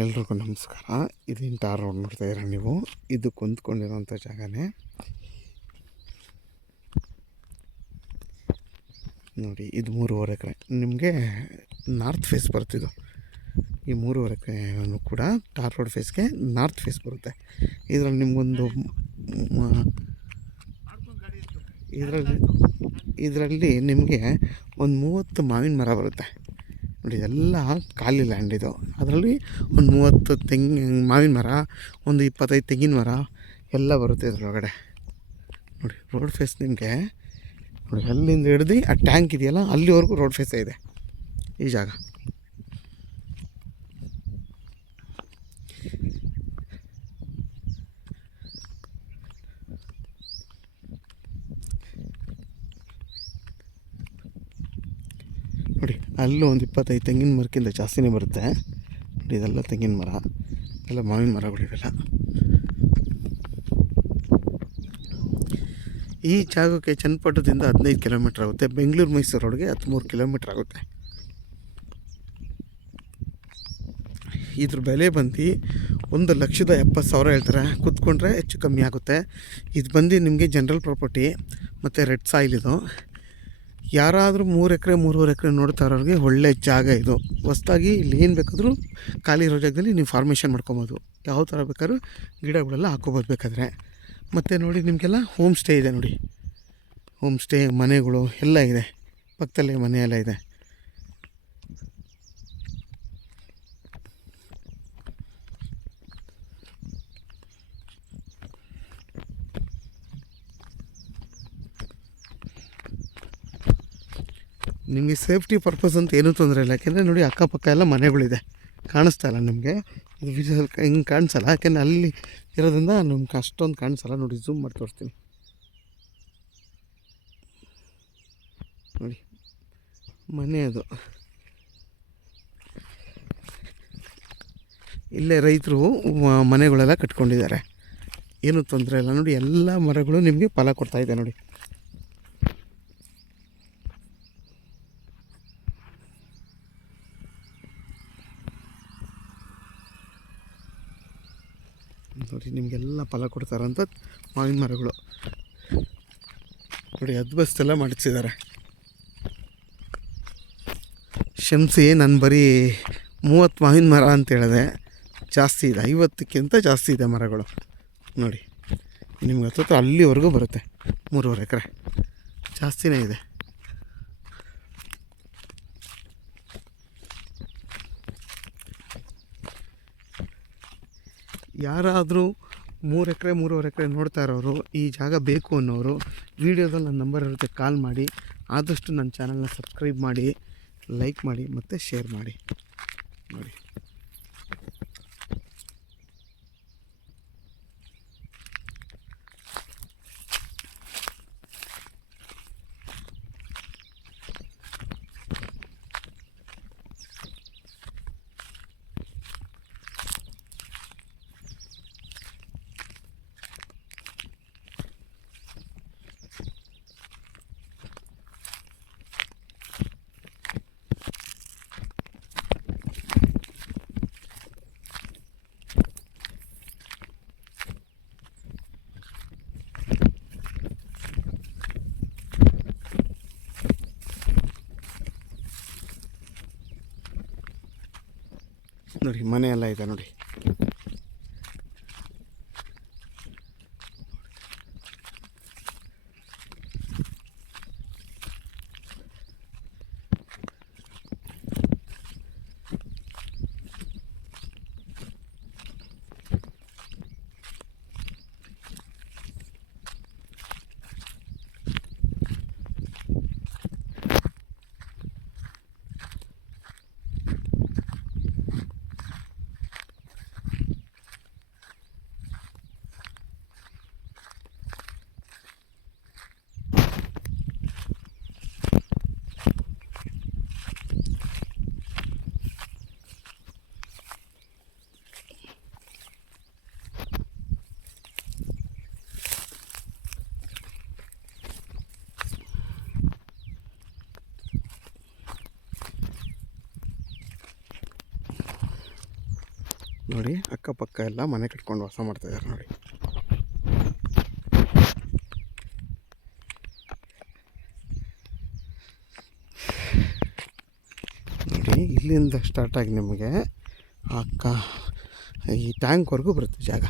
ಎಲ್ರಿಗೂ ನಮಸ್ಕಾರ. ಇದು ಟಾರ್ ರೋಡ್ ನೋಡ್ತಾ ಇದ್ದೀರಾ ನೀವು. ಇದು ಕುಂತ್ಕೊಂಡಿರೋಂಥ ಜಾಗನೇ ನೋಡಿ. ಇದು 3.5 ಎಕರೆ ನಿಮಗೆ ನಾರ್ತ್ ಫೇಸ್ ಬರ್ತಿದ್ದು. ಈ 3.5 ಎಕರೆನೂ ಕೂಡ ಟಾರ್ ರೋಡ್ ಫೇಸ್ಗೆ ನಾರ್ತ್ ಫೇಸ್ ಬರುತ್ತೆ. ಇದರಲ್ಲಿ ನಿಮಗೊಂದು ಇದರಲ್ಲಿ ನಿಮಗೆ ಒಂದು 30 ಮಾವಿನ ಮರ ಬರುತ್ತೆ ನೋಡಿ. ಇದೆಲ್ಲ ಖಾಲಿ ಲ್ಯಾಂಡ್ ಇದು. ಅದರಲ್ಲಿ ಒಂದು 30 ಮಾವಿನ ಮರ, ಒಂದು 25 ತೆಂಗಿನ ಮರ ಎಲ್ಲ ಬರುತ್ತೆ ಇದರೊಳಗಡೆ ನೋಡಿ. ರೋಡ್ ಫೇಸ್ ನಿಮಗೆ ನೋಡಿ, ಅಲ್ಲಿಂದ ಹಿಡ್ದು ಆ ಟ್ಯಾಂಕ್ ಇದೆಯಲ್ಲ ಅಲ್ಲಿವರೆಗೂ ರೋಡ್ ಫೇಸೇ ಇದೆ ಈ ಜಾಗ. ನೋಡಿ ಅಲ್ಲೂ ಒಂದು 25 ತೆಂಗಿನ ಮರಕ್ಕಿಂತ ಜಾಸ್ತಿನೇ ಬರುತ್ತೆ ನೋಡಿ. ಇದೆಲ್ಲ ತೆಂಗಿನ ಮರ, ಎಲ್ಲ ಮಾವಿನ ಮರಗಳಿವೆಲ್ಲ. ಈ ಜಾಗಕ್ಕೆ ಚನ್ನಪಟ್ಟಣದಿಂದ 15 ಕಿಲೋಮೀಟ್ರ್ ಆಗುತ್ತೆ. ಬೆಂಗಳೂರು ಮೈಸೂರು ರೋಡ್ಗೆ 13 ಕಿಲೋಮೀಟ್ರ್ ಆಗುತ್ತೆ. ಇದ್ರ ಬೆಲೆ ಬಂದು 1,70,000 ಹೇಳ್ತಾರೆ. ಕೂತ್ಕೊಂಡ್ರೆ ಹೆಚ್ಚು ಕಮ್ಮಿ ಆಗುತ್ತೆ. ಇದು ಬಂದು ನಿಮಗೆ ಜನರಲ್ ಪ್ರಾಪರ್ಟಿ ಮತ್ತು ರೆಡ್ ಸಾಯಿಲ್. ಇದು ಯಾರಾದರೂ 3 ಎಕರೆ 3.5 ಎಕರೆ ನೋಡ್ತಾ ಇರೋರಿಗೆ ಒಳ್ಳೆ ಜಾಗ ಇದು. ಹೊಸ್ದಾಗಿ ಇಲ್ಲಿ ಏನು ಬೇಕಾದರೂ ಖಾಲಿ ಇರೋ ಜಾಗದಲ್ಲಿ ನೀವು ಫಾರ್ಮೇಷನ್ ಮಾಡ್ಕೊಬೋದು. ಯಾವ ಥರ ಬೇಕಾದ್ರೂ ಗಿಡಗಳೆಲ್ಲ ಹಾಕ್ಕೊಬೋದು ಬೇಕಾದರೆ. ಮತ್ತು ನೋಡಿ ನಿಮಗೆಲ್ಲ ಹೋಮ್ ಸ್ಟೇ ಇದೆ ನೋಡಿ. ಹೋಮ್ ಸ್ಟೇ ಮನೆಗಳು ಎಲ್ಲ ಇದೆ, ಪಕ್ಕದಲ್ಲೇ ಮನೆ ಎಲ್ಲ ಇದೆ. ನಿಮಗೆ ಸೇಫ್ಟಿ ಪರ್ಪಸ್ ಅಂತ ಏನೂ ತೊಂದರೆ ಇಲ್ಲ. ಯಾಕೆಂದರೆ ನೋಡಿ ಅಕ್ಕಪಕ್ಕ ಎಲ್ಲ ಮನೆಗಳಿದೆ, ಕಾಣಿಸ್ತಾ ಇಲ್ಲ ನಿಮಗೆ. ಇದು ವಿಜುವಲ್ ಹಿಂಗೆ ಕಾಣಿಸಲ್ಲ, ಯಾಕೆಂದರೆ ಅಲ್ಲಿ ಇರೋದ್ರಿಂದ ನಿಮ್ಗೆ ಅಷ್ಟೊಂದು ಕಾಣಿಸಲ್ಲ. ನೋಡಿ ಝೂಮ್ ಮಾಡಿ ತೋರಿಸ್ತೀನಿ ನೋಡಿ. ಮನೆ ಅದು ಇಲ್ಲೇ ರೈತರು ಮನೆಗಳೆಲ್ಲ ಕಟ್ಕೊಂಡಿದ್ದಾರೆ, ಏನೂ ತೊಂದರೆ ಇಲ್ಲ. ನೋಡಿ ಎಲ್ಲ ಮರಗಳು ನಿಮಗೆ ಫಲ ಕೊಡ್ತಾಯಿದೆ ನೋಡಿ. ನೋಡಿ ನಿಮಗೆಲ್ಲ ಫಲ ಕೊಡ್ತಾರಂಥ ಮಾವಿನ ಮರಗಳು ನೋಡಿ. ಅದ್ಬಸ್ತೆಲ್ಲ ಮಾಡಿಸಿದ್ದಾರೆ. ಕ್ಷಮಿಸಿ, ನಾನು ಬರೀ 30 ಮಾವಿನ ಮರ ಅಂತ ಹೇಳಿದೆ, ಜಾಸ್ತಿ ಇದೆ, 50ಕ್ಕಿಂತ ಜಾಸ್ತಿ ಇದೆ ಮರಗಳು ನೋಡಿ. ನಿಮ್ಗೆ ಹತ್ತತ್ರ ಅಲ್ಲಿವರೆಗೂ ಬರುತ್ತೆ. 3.5 ಎಕರೆ ಜಾಸ್ತಿನೇ ಇದೆ. ಯಾರಾದರೂ 3 ಎಕರೆ 3.5 ಎಕರೆ ನೋಡ್ತಾ ಇರೋರು, ಈ ಜಾಗ ಬೇಕು ಅನ್ನೋರು, ವೀಡಿಯೋದಲ್ಲಿ ನನ್ನ ನಂಬರ್ ಇರುತ್ತೆ, ಕಾಲ್ ಮಾಡಿ. ಆದಷ್ಟು ನನ್ನ ಚಾನಲ್ನ ಸಬ್ಸ್ಕ್ರೈಬ್ ಮಾಡಿ, ಲೈಕ್ ಮಾಡಿ ಮತ್ತು ಶೇರ್ ಮಾಡಿ ನೋಡಿ. ನೋಡಿ ಮನೆ ಎಲ್ಲ ಇದೆ ನೋಡಿ. ನೋಡಿ ಅಕ್ಕಪಕ್ಕ ಎಲ್ಲ ಮನೆ ಕಟ್ಕೊಂಡು ವಾಸ ಮಾಡ್ತಾಯಿದ್ದಾರೆ ನೋಡಿ. ನೋಡಿ ಇಲ್ಲಿಂದ ಸ್ಟಾರ್ಟಾಗಿ ನಿಮಗೆ ಈ ಟ್ಯಾಂಕ್ವರೆಗೂ ಬರುತ್ತೆ ಜಾಗ.